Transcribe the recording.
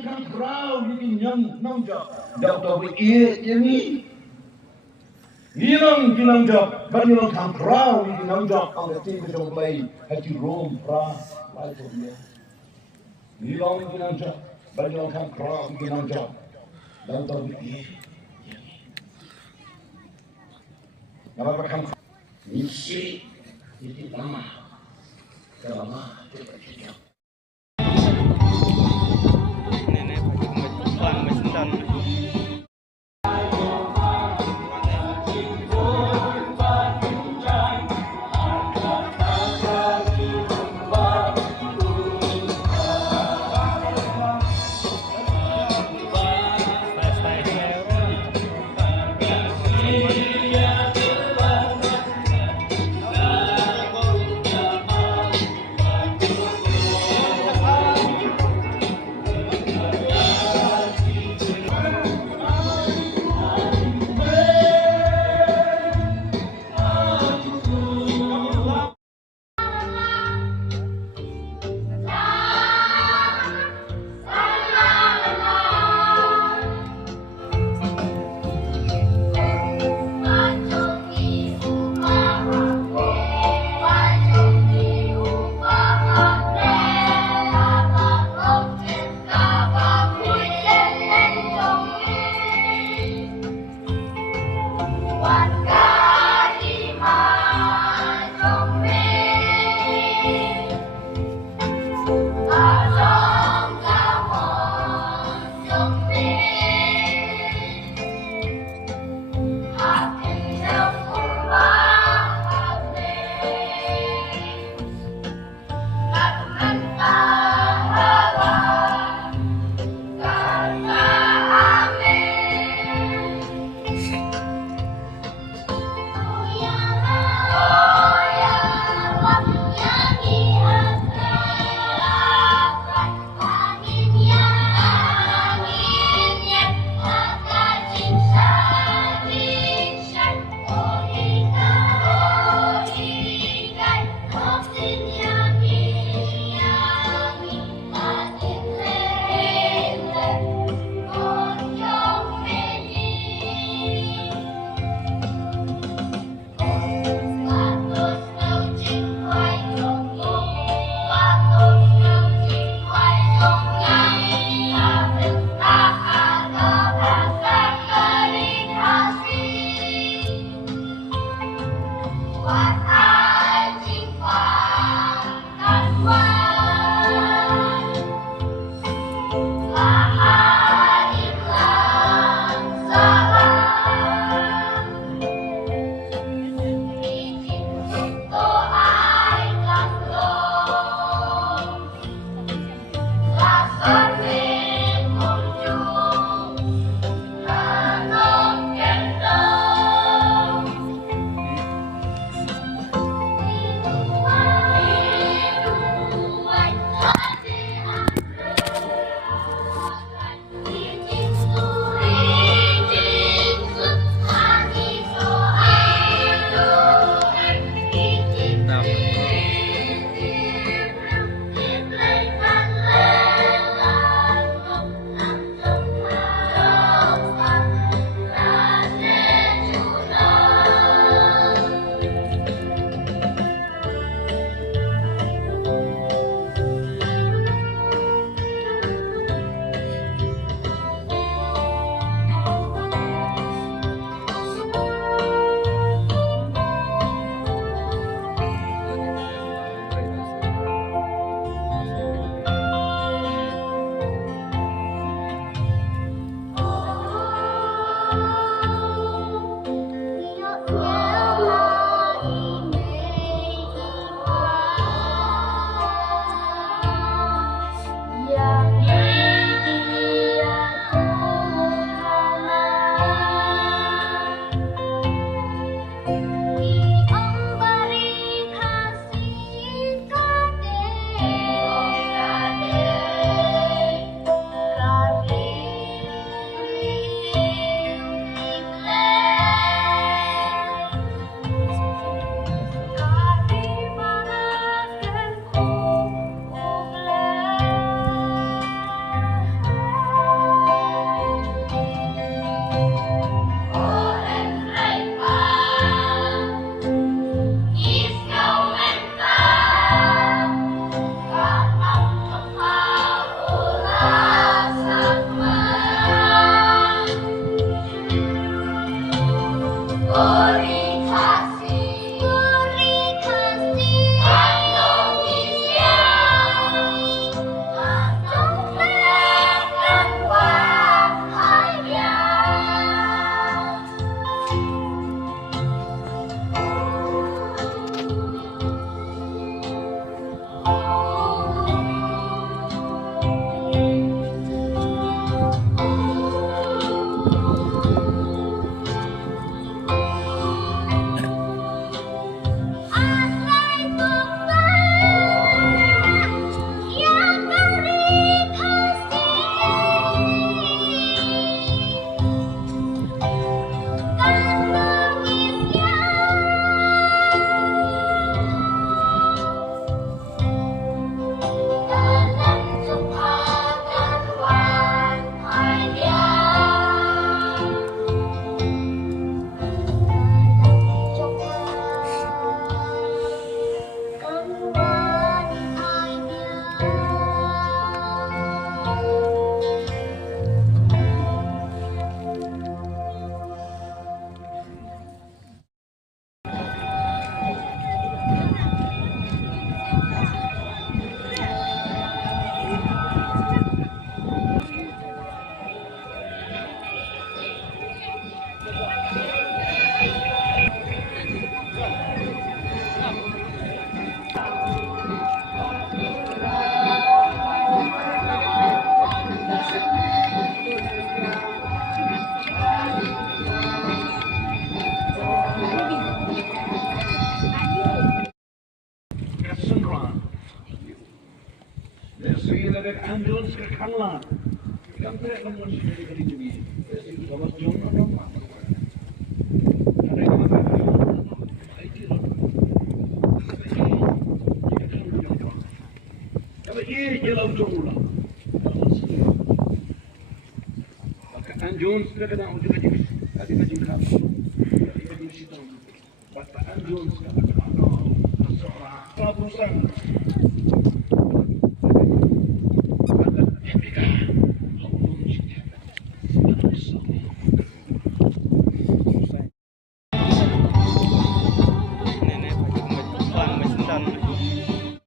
long khang krau ni nyam nong jok dok to bi e ni ni long jok ba ni long khang krau ni nong jok on the tin jong play hay chi rom pra lai to ni ni long jok ba ni long khang krau ni nong jok dok to bi e na ba khang ni si ni lama lama tu ba chi Bila ada anjur sekarang yang saya akan menjadi dari ini, saya sama jom nama. Ada yang mengatakan, tapi ini jalan jomlah. Maka anjur sekarang juga jadi ada jingkap, ada situ. Bata anjur sekarang, seorang perusahaan.